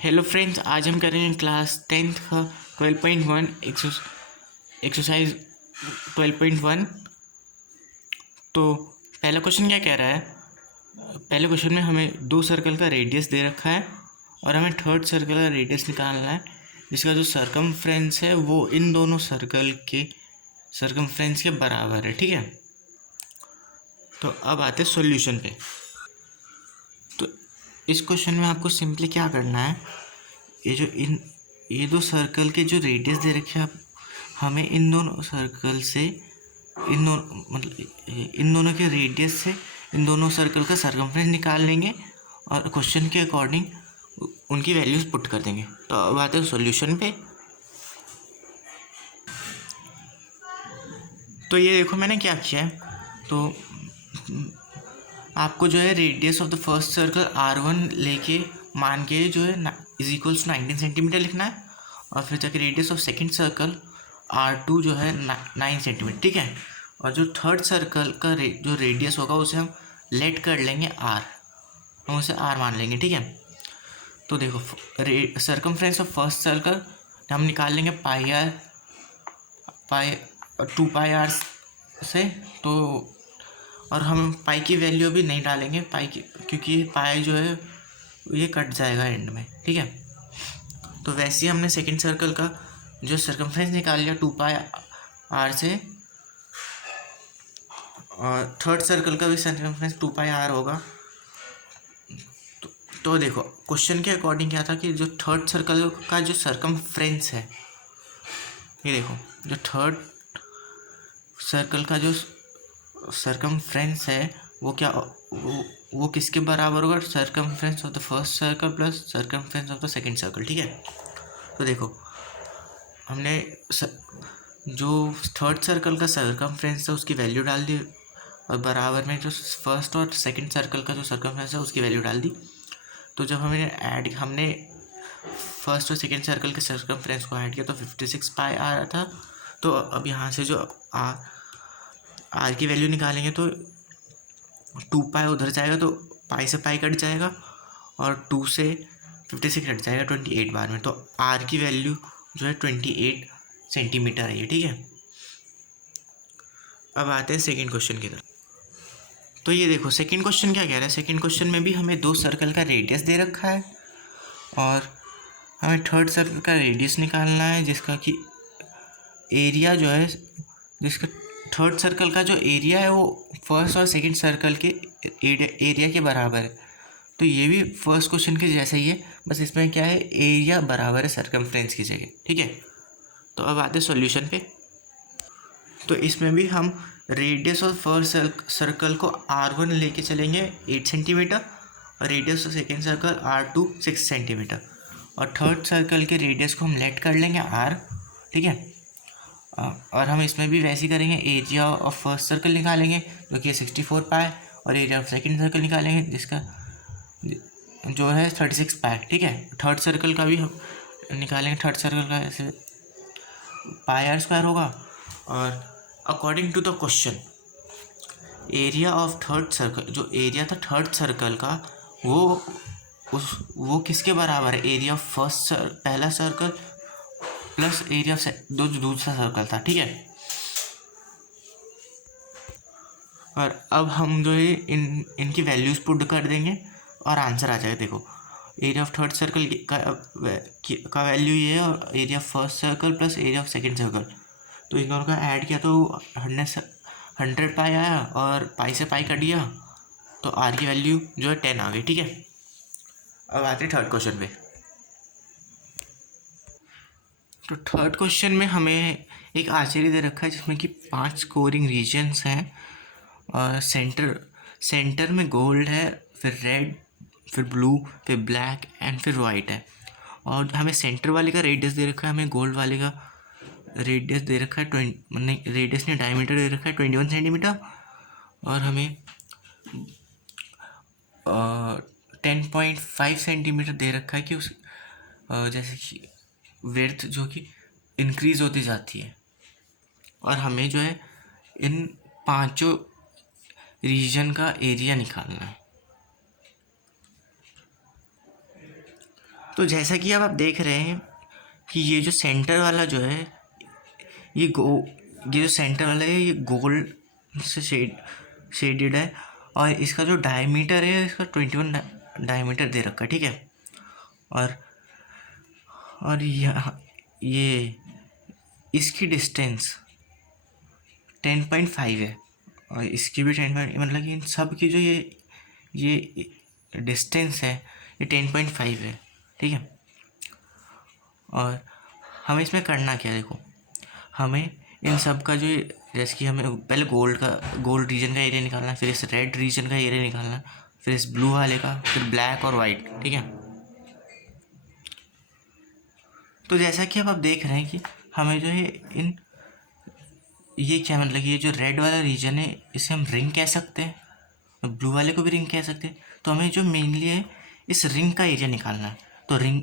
Hello friends, आज हम करेंगे क्लास 10th का 12.1 एक्सरसाइज 12.1। तो पहला क्वेश्चन क्या कह रहा है। पहले क्वेश्चन में हमें दो सर्कल का रेडियस दे रखा है और हमें थर्ड सर्कल का रेडियस निकालना है, जिसका जो सर्कमफ्रेंस है वो इन दोनों सर्कल के सर्कमफ्रेंस के बराबर है। ठीक है, तो अब आते हैं सॉल्यूशन पे। तो इस क्वेश्चन में आपको सिंपली क्या करना है, ये दो सर्कल के जो रेडियस दे रखे हैं, आप हमें इन दोनों सर्कल से इन दोनों के रेडियस से इन दोनों सर्कल का सर्कमफ्रेंस निकाल लेंगे और क्वेश्चन के अकॉर्डिंग उनकी वैल्यूज पुट कर देंगे। तो अब आते हैं सॉल्यूशन पे। तो ये देखो मैंने क्या किया है। तो आपको जो है radius of the first circle R1 लेके मान के जो है इज इक्वल्स 19 सेंटीमीटर लिखना है, और फिर जाके radius of second circle R2 जो है 9 सेंटीमीटर। ठीक है, और जो थर्ड सर्कल का जो रेडियस होगा उसे हम लेट कर लेंगे R, हम उसे R मान लेंगे। ठीक है, तो देखो सर्कमफ्रेंस ऑफ फर्स्ट सर्कल हम निकाल लेंगे पाई 2πr से। तो और हम पाई की वैल्यू भी नहीं डालेंगे पाई की, क्योंकि पाई जो है ये कट जाएगा एंड में। ठीक है, तो वैसे ही हमने सेकंड सर्कल का जो सर्कमफ्रेंस निकाल लिया 2πr से, और थर्ड सर्कल का भी सर्कमफ्रेंस 2πr होगा। तो देखो क्वेश्चन के अकॉर्डिंग क्या था कि जो थर्ड सर्कल का जो सर्कमफ्रेंस है, ये देखो जो थर्ड सर्कल का जो सर्कमफ्रेंस है वो क्या वो किसके बराबर होगा, circumference of the first circle plus circumference of the second circle. ठीक है, तो देखो हमने जो थर्ड सर्कल का सर्कमफ्रेंस है उसकी वैल्यू डाल दी, और बराबर में जो फर्स्ट और सेकंड सर्कल का जो सर्कमफ्रेंस है उसकी वैल्यू डाल दी। तो जब हमने फर्स्ट और सेकंड सर्कल के सर्कमफ्रेंस को ऐड किया तो 56 पाई आ रहा था। तो अब यहाँ से जो आर की वैल्यू निकालेंगे तो 2π उधर जाएगा तो पाई से पाई कट जाएगा, और 2 से 56 कट जाएगा 28 बार में। तो आर की वैल्यू जो है 28 सेंटीमीटर है ये। ठीक है, अब आते हैं सेकंड क्वेश्चन की तरफ। तो ये देखो सेकंड क्वेश्चन क्या कह रहा है। सेकंड क्वेश्चन में भी हमें दो सर्कल का रेडियस दे रखा है और हमें थर्ड सर्कल का रेडियस निकालना है, जिसका कि एरिया जो है, जिसका थर्ड सर्कल का जो एरिया है वो फर्स्ट और सेकंड सर्कल के एरिया के बराबर है। तो ये भी फर्स्ट क्वेश्चन के जैसा ही है, बस इसमें क्या है, एरिया बराबर है सर्कमफ्रेंस की जगह। ठीक है, तो अब आते हैं सॉल्यूशन पे। तो इसमें भी हम रेडियस ऑफ फर्स्ट सर्कल को R1 लेके चलेंगे 8 सेंटीमीटर, और radius of second circle R2 6 centimetre, और थर्ड सर्कल के रेडियस को हम लेट कर लेंगे R। ठीक है, और हम इसमें भी वैसे ही करेंगे, एरिया ऑफ फर्स्ट सर्कल निकालेंगे जो कि 64 पाई, और एरिया ऑफ सेकंड सर्कल निकालेंगे जिसका जो है 36 पाई। ठीक है, थर्ड सर्कल का भी हम निकालेंगे, थर्ड सर्कल का ऐसे पाई आर स्क्वायर होगा। और according to the question area of third circle, जो एरिया था थर्ड सर्कल का वो किसके बराबर है, एरिया ऑफ फर्स्ट पहला सर्कल प्लस एरिया ऑफ जो दूसरा सर्कल था। ठीक है, और अब हम जो है इनकी वैल्यूज पुट कर देंगे और आंसर आ जाएगा। देखो एरिया ऑफ थर्ड सर्कल का वैल्यू ये है, और area of first circle plus area of second circle, तो इन दोनों का ऐड किया तो 100 पाई आया, और पाई से पाई कट गया तो आर की वैल्यू जो है 10 आ गई। ठीक है, अब आते हैं थर्ड क्वेश्चन पे। तो थर्ड क्वेश्चन में हमें एक आर्चरी दे रखा है जिसमें कि 5 स्कोरिंग रीजन्स हैं, और सेंटर में गोल्ड है, फिर रेड, फिर ब्लू, फिर ब्लैक एंड फिर वाइट है। और हमें सेंटर वाले का रेडियस दे रखा है, हमें गोल्ड वाले का रेडियस दे रखा है रेडियस ने डायमीटर दे रखा है 21 सेंटीमीटर, और हमें 10.5 सेंटीमीटर दे रखा है कि उस जैसे कि विड्थ जो कि इंक्रीज होती जाती है, और हमें जो है इन पांचों रीजन का एरिया निकालना है। तो जैसा कि अब आप देख रहे हैं कि ये जो सेंटर वाला जो है ये जो सेंटर वाला है ये गोल्ड से शेडेड है, और इसका जो डायमीटर है इसका 21 डायमीटर दे रखा है, ठीक है। और ये इसकी डिस्टेंस 10.5 है, और इसकी भी 10 मतलब कि इन सब की जो ये डिस्टेंस है ये 10.5 है, ठीक है। और हमें इसमें करना क्या है, देखो हमें इन सब का जो जैसे कि हमें पहले गोल्ड रीजन का एरिया निकालना है, फिर इस रेड रीजन का एरिया निकालना है, फिर इस ब्लू वाले का, फिर ब्लैक और वाइट, ठीक है। तो जैसा कि अब आप देख रहे हैं कि हमें जो है ये क्या मतलब कि ये जो रेड वाला रीजन है इसे हम रिंग कह सकते हैं और ब्लू वाले को भी रिंग कह सकते हैं। तो हमें जो मेनली है इस रिंग का एरिया निकालना है। तो रिंग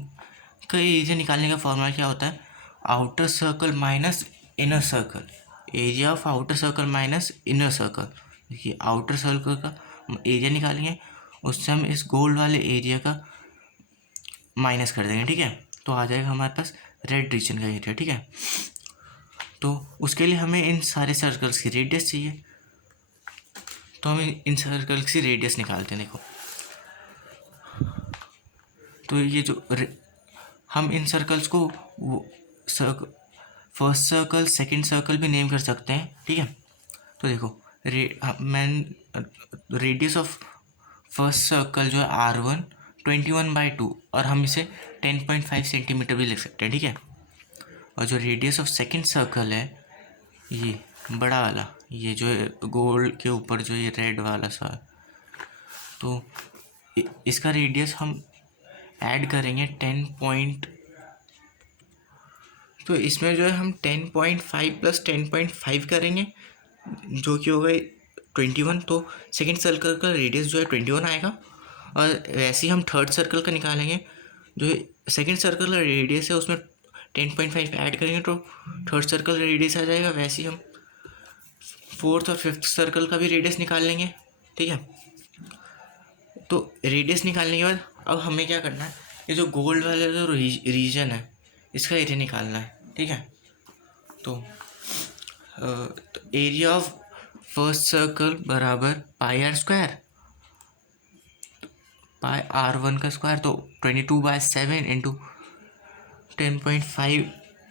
का एरिया निकालने का फॉर्मूला क्या होता है, outer circle minus inner circle, area of outer circle minus inner circle. देखिए आउटर सर्कल का एरिया निकालेंगे, उससे हम इस गोल्ड वाले एरिया का माइनस कर देंगे, ठीक है। तो आ जाएगा हमारे पास रेड रीजन का एरिया, ठीक है। तो उसके लिए हमें इन सारे सर्कल्स की रेडियस चाहिए, तो हम इन सर्कल्स की रेडियस निकालते हैं। देखो तो ये जो हम इन सर्कल्स को फर्स्ट सर्कल सेकंड सर्कल भी नेम कर सकते हैं, ठीक है। तो देखो रेडियस ऑफ फर्स्ट सर्कल जो है R1 21/2, और हम इसे 10.5 सेंटीमीटर भी लिख सकते हैं, ठीक है। और जो रेडियस ऑफ सेकंड सर्कल है ये बड़ा वाला, ये जो गोल्ड के ऊपर जो ये रेड वाला सा, तो इसका रेडियस हम ऐड करेंगे 10 तो इसमें जो है हम 10.5 प्लस 10.5 करेंगे जो कि होगा 21। तो सेकंड सर्कल का रेडियस जो है 21 आएगा, और वैसे ही हम थर्ड सर्कल का निकालेंगे, जो सेकंड सर्कल का रेडियस है उसमें 10.5 ऐड करेंगे तो थर्ड सर्कल का रेडियस आ जाएगा। वैसे ही हम फोर्थ और फिफ्थ सर्कल का भी रेडियस निकाल लेंगे, ठीक है। तो रेडियस निकालने के बाद अब हमें क्या करना है, ये जो गोल्ड वाला जो रीजन है इसका एरिया निकालना है, ठीक है। तो एरिया ऑफ फर्स्ट सर्कल बराबर πr², πr1 का स्क्वायर, तो 22/7 इंटू 10.5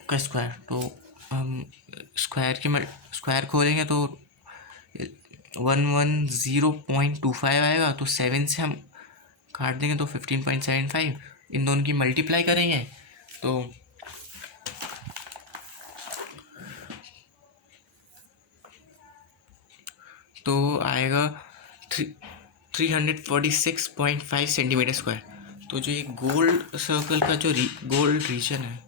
का स्क्वायर। तो हम स्क्वायर खोलेंगे तो 110.25 आएगा, तो 7 से हम काट देंगे तो 15.75, इन दोनों की मल्टीप्लाई करेंगे तो आएगा 346.5 सेंटीमीटर स्क्वायर। तो जो ये गोल्ड सर्कल का जो गोल्ड रीजन है,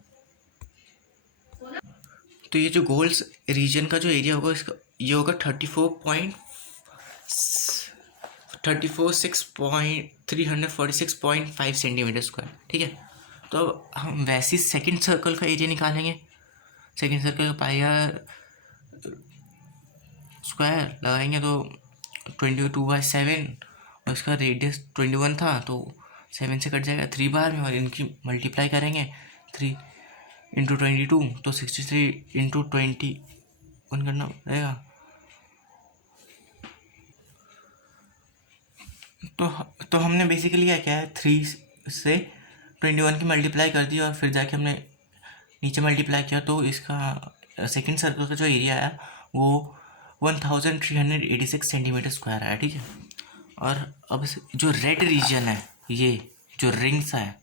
तो ये जो गोल्ड रीजन का जो एरिया होगा इसका ये होगा 346.5 सेंटीमीटर स्क्वायर, ठीक है। तो अब हम वैसे ही सेकंड सर्कल का एरिया निकालेंगे। सेकंड सर्कल का πr² लगाएंगे तो 22/7, और इसका रेडियस 21 था तो 7 से कट जाएगा 3 बार में, और इनकी मल्टीप्लाई करेंगे 3 इंटू 22 तो 63 इंटू 21 करना रहेगा। तो हमने बेसिकली क्या किया है, 3 से 21 की मल्टीप्लाई कर दी और फिर जाके हमने नीचे मल्टीप्लाई किया, तो इसका सेकंड सर्कल का जो एरिया आया वो 1386 सेंटीमीटर स्क्वायर आया, ठीक है। और अब जो रेड रीजन है ये जो रिंग्स है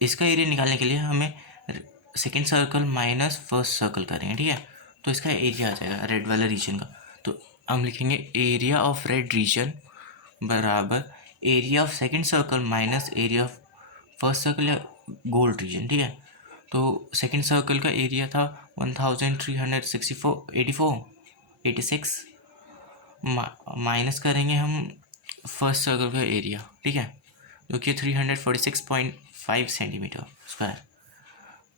इसका एरिया निकालने के लिए हमें second circle minus first circle करेंगे, ठीक है। तो इसका एरिया आ जाएगा रेड वाला रीजन का, तो हम लिखेंगे एरिया ऑफ रेड रीजन बराबर area of second circle minus area of first circle या गोल्ड रीजन, ठीक है। तो सेकंड सर्कल का एरिया था 1386 माइनस करेंगे हम फर्स्ट सर्कल का एरिया, ठीक है, जो कि 346.5 सेंटीमीटर स्क्वायर।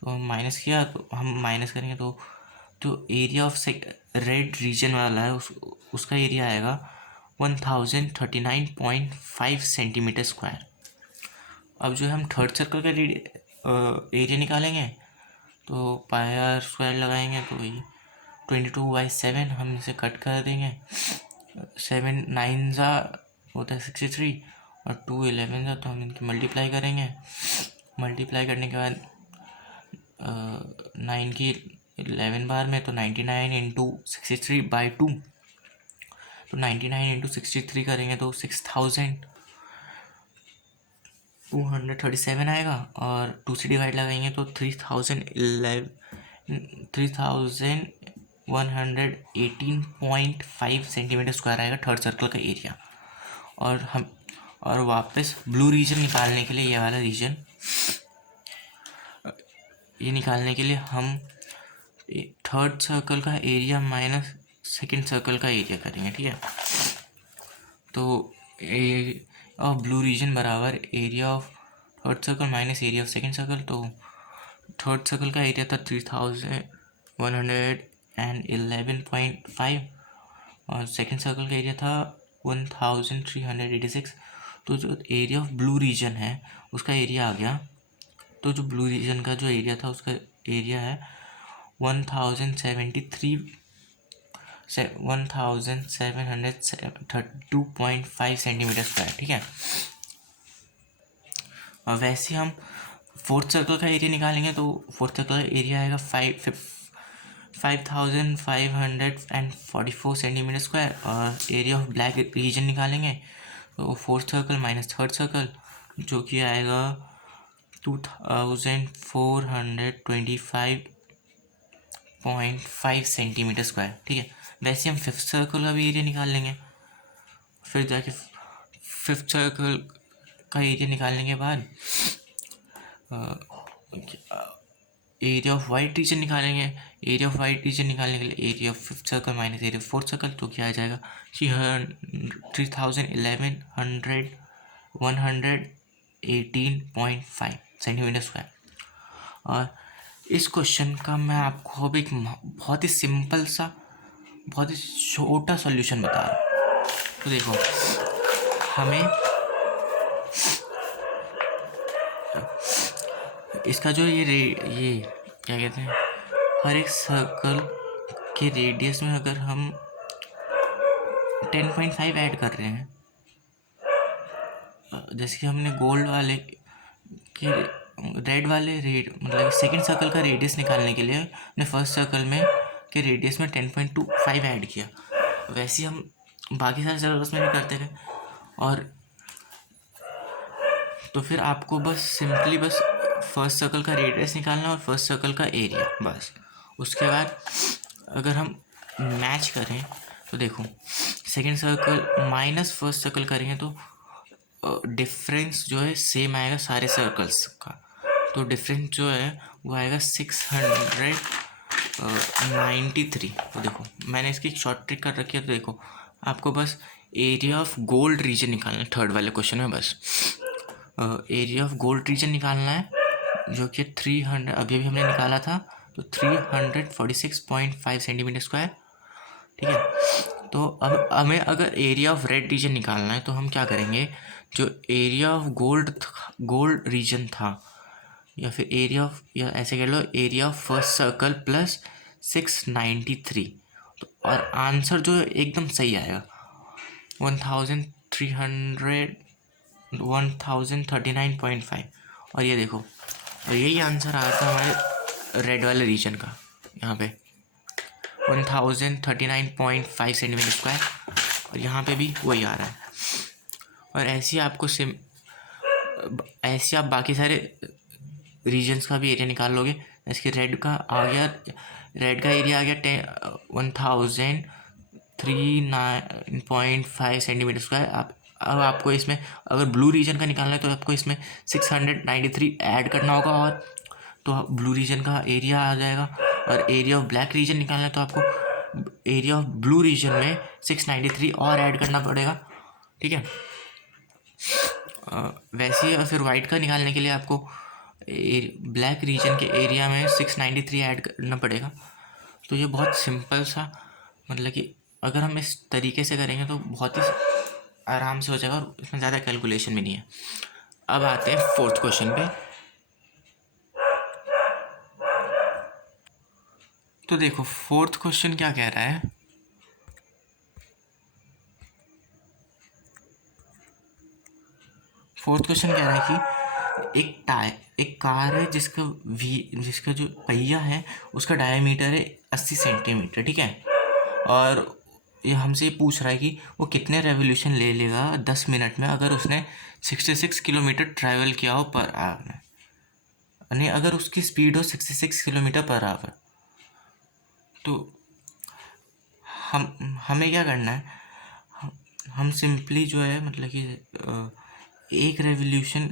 तो हम माइनस किया, तो हम माइनस करेंगे तो एरिया ऑफ रेड रीजन वाला है उसका एरिया आएगा 1039.5 सेंटीमीटर स्क्वायर। अब जो है हम थर्ड सर्कल का एरिया निकालेंगे, तो पाई आर स्क्वायर लगाएंगे तो वही 22/7 हम इसे कट कर देंगे। 7 9 ज़ा होता है 63 और 2 11 ज़ा, तो हम इनकी मल्टीप्लाई करेंगे। मल्टीप्लाई करने के बाद 9 की 11 बार में तो 99 इंटू 63/2, तो 99 इंटू 63 करेंगे तो 6237 आएगा। और 2 से डिवाइड लगाएंगे तो 3118.5 सेंटीमीटर स्क्वायर आएगा थर्ड सर्कल का एरिया। और वापस ब्लू रीजन निकालने के लिए, ये वाला रीजन, ये निकालने के लिए हम थर्ड सर्कल का एरिया माइनस सेकंड सर्कल का एरिया करेंगे, ठीक है। तो ब्लू रीजन बराबर area of third circle minus area of second circle. तो थर्ड सर्कल का एरिया था 3111.5 और सेकंड सर्कल का एरिया था 1386। तो जो एरिया ऑफ ब्लू रीजन है उसका एरिया आ गया। तो जो ब्लू रीजन का जो एरिया था उसका एरिया है 1732.5 सेंटीमीटर स्क्वायर, ठीक है। और वैसे हम फोर्थ सर्कल का एरिया निकालेंगे तो फोर्थ सर्कल का एरिया आएगा 5544 सेंटीमीटर स्क्वायर। और एरिया ऑफ ब्लैक रीजन निकालेंगे तो fourth circle minus third circle, जो कि आएगा 2425.5 सेंटीमीटर स्क्वायर, ठीक है। वैसे हम फिफ्थ सर्कल का भी एरिया निकाल लेंगे। फिर जाके फिफ्थ सर्कल का एरिया निकालने के बाद एरिया ऑफ वाइट रीजन निकालेंगे। एरिया ऑफ वाइट रीजन निकालने के लिए area of fifth circle minus area of fourth circle, तो क्या आ जाएगा कि 118.5 सेंटीमीटर स्क्वायर। और इस क्वेश्चन का मैं आपको अब एक बहुत ही सिंपल सा, बहुत ही छोटा सॉल्यूशन बता रहा हूँ। तो देखो, हमें इसका जो ये क्या कहते हैं, हर एक सर्कल के रेडियस में अगर हम 10.5 ऐड कर रहे हैं, जैसे कि हमने गोल्ड वाले के रेड वाले मतलब सेकंड सर्कल का रेडियस निकालने के लिए हमने फर्स्ट सर्कल में के रेडियस में 10.25 ऐड किया, वैसे हम बाकी सारे सर्कल्स में भी करते थे। और तो फिर आपको बस सिंपली बस फर्स्ट सर्कल का रेडियस निकालना और फर्स्ट सर्कल का एरिया, बस। उसके बाद अगर हम मैच करें तो देखो, second circle minus first circle करेंगे तो डिफरेंस जो है सेम आएगा सारे सर्कल्स का। तो डिफरेंस जो है वो आएगा 693। तो देखो, मैंने इसकी एक शॉर्ट ट्रिक कर रखी है। तो देखो, आपको बस एरिया ऑफ गोल्ड रीजन निकालना है थर्ड वाले क्वेश्चन में। बस एरिया ऑफ गोल्ड रीजन निकालना है, जो कि 300 अभी हमने निकाला था, तो 346.5 सेंटीमीटर स्क्वायर, ठीक है। तो अब हमें अगर एरिया ऑफ रेड रीजन निकालना है तो हम क्या करेंगे, जो एरिया ऑफ गोल्ड रीजन था, या फिर एरिया ऑफ, या ऐसे कह लो area of first circle plus 693, तो और आंसर जो है एकदम सही आएगा 1039.5। और ये देखो, और यही आंसर आया था हमारे रेड वाले रीजन का, यहाँ पे 1039.5 सेंटीमीटर स्क्वायर, और यहाँ पे भी वही आ रहा है। और ऐसे आप बाकी सारे रीजन्स का भी एरिया निकाल लोगे। जैसे कि रेड का एरिया आ गया 1039.5 सेंटीमीटर स्क्वायर। अब आपको इसमें अगर ब्लू रीजन का निकालना है तो आपको इसमें 693 ऐड करना होगा, और तो ब्लू रीजन का एरिया आ जाएगा। और एरिया ऑफ ब्लैक रीजन निकालना है तो आपको एरिया ऑफ ब्लू रीजन में 693 और ऐड करना पड़ेगा, ठीक है। वैसे ही फिर वाइट का निकालने के लिए आपको ब्लैक रीजन के एरिया में 693 ऐड करना पड़ेगा। तो ये बहुत सिंपल सा, मतलब कि अगर हम इस तरीके से करेंगे तो बहुत ही आराम से हो जाएगा, और इसमें ज़्यादा कैलकुलेशन भी नहीं है। अब आते हैं फोर्थ क्वेश्चन पे। तो देखो फोर्थ क्वेश्चन क्या कह रहा है। फोर्थ क्वेश्चन कह रहा है कि एक कार है जिसका जो पहिया है उसका डायमीटर है 80 सेंटीमीटर, ठीक है। और ये हमसे पूछ रहा है कि वो कितने रेवोल्यूशन ले लेगा 10 मिनट में अगर उसने 66 किलोमीटर ट्रैवल किया हो पर आवर में, यानी अगर उसकी स्पीड हो 66 किलोमीटर पर आवर। तो हमें क्या करना है, हम सिंपली जो है मतलब कि एक रेवोल्यूशन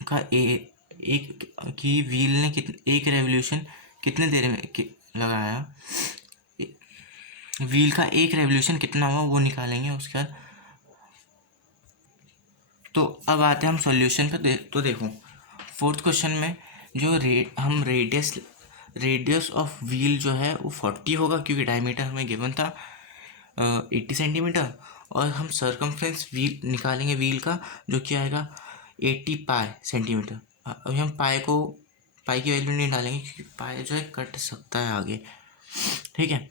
का एक की व्हील ने एक रेवोल्यूशन कितने देर में लगाया, व्हील का एक रेवोल्यूशन कितना हुआ वो निकालेंगे उसके बाद। तो अब आते हैं हम सॉल्यूशन पे। तो देखो फोर्थ क्वेश्चन में जो हम रेडियस ऑफ व्हील जो है वो 40 होगा क्योंकि डायमीटर हमें गिवन था 80 सेंटीमीटर। और हम सरकमफ्रेंस व्हील निकालेंगे व्हील का जो कि आएगा 80 पाई सेंटीमीटर। अभी हम पाई की वैल्यू नहीं डालेंगे क्योंकि पाई जो है कट सकता है आगे, ठीक है।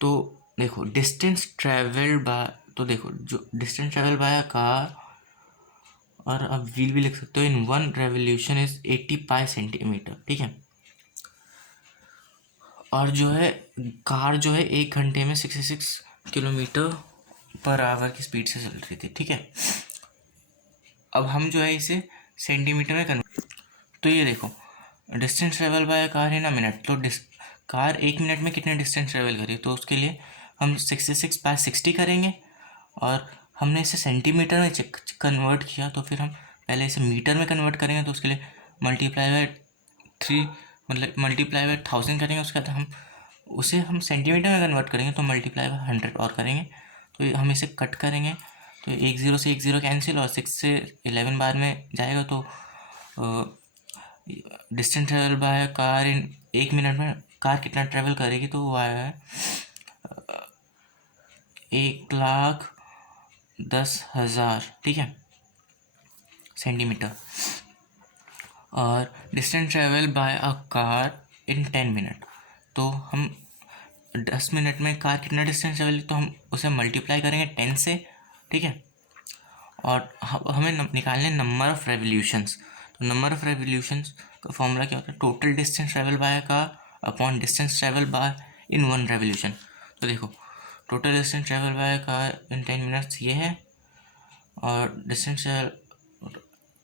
तो देखो डिस्टेंस ट्रेवल्ड बाय, तो देखो जो डिस्टेंस ट्रेवल बाय कार, और अब व्हील भी लिख सकते हो, in one revolution is 80 pi centimetre, ठीक है। और जो है कार जो है 1 घंटे में 66 किलोमीटर पर आवर की स्पीड से चल रही थी, ठीक है। अब हम जो है इसे सेंटीमीटर में कन्वर्ट, तो ये देखो distance travel by car in a minute, तो कार 1 मिनट में कितने डिस्टेंस ट्रेवल करी, तो उसके लिए हम 66 बाय 60 करेंगे। और हमने इसे सेंटीमीटर में कन्वर्ट किया तो फिर हम पहले इसे मीटर में कन्वर्ट करेंगे, तो उसके लिए मल्टीप्लाई बाय 3 मतलब मल्टीप्लाई बाय 1000 करेंगे। उसके बाद हम सेंटीमीटर में कन्वर्ट करेंगे तो मल्टीप्लाई बाय 100 और करेंगे। तो हम इसे कट करेंगे तो 1 0 से 1 0 कैंसिल और 6 से 11 बाद में जाएगा। तो distance travel by car in 1 minute में कार कितना ट्रेवल करेगी, तो वो आया है 1,10,000, ठीक है, सेंटीमीटर। और distance travel by a car in 10 minute, तो हम 10 मिनट में कार कितना डिस्टेंस ट्रेवल, तो हम उसे मल्टीप्लाई करेंगे 10 से, ठीक है। और हमें निकालने नंबर ऑफ़ रेवोल्यूशंस, तो नंबर ऑफ़ रेवोल्यूशंस का फॉर्मूला क्या होता है, total distance travel by car upon distance travel by in one revolution. तो देखो total distance travel by car in 10 minutes ये है, और distance travel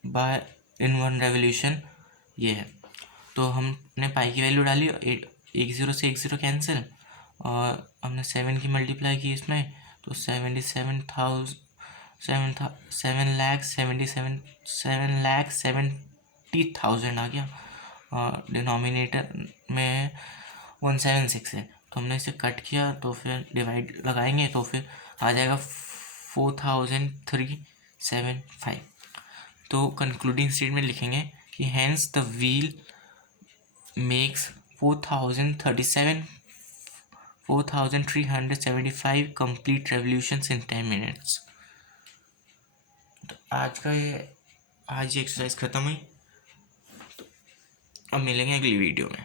by in one revolution ये है। तो हमने पाई की वैल्यू डाली, 1 0 से 1 0 कैंसिल, और हमने 7 की मल्टीप्लाई की इसमें, तो 7,70,000 आ गया। और डिनोमिनेटर में 176 है, तो हमने इसे कट किया तो फिर डिवाइड लगाएंगे तो फिर आ जाएगा 4,375। तो कंक्लूडिंग स्टेटमेंट लिखेंगे कि hence the wheel makes 4,375 complete revolutions in 10 minutes. तो आज ये एक्सरसाइज ख़त्म हुई। तो अब मिलेंगे अगली वीडियो में।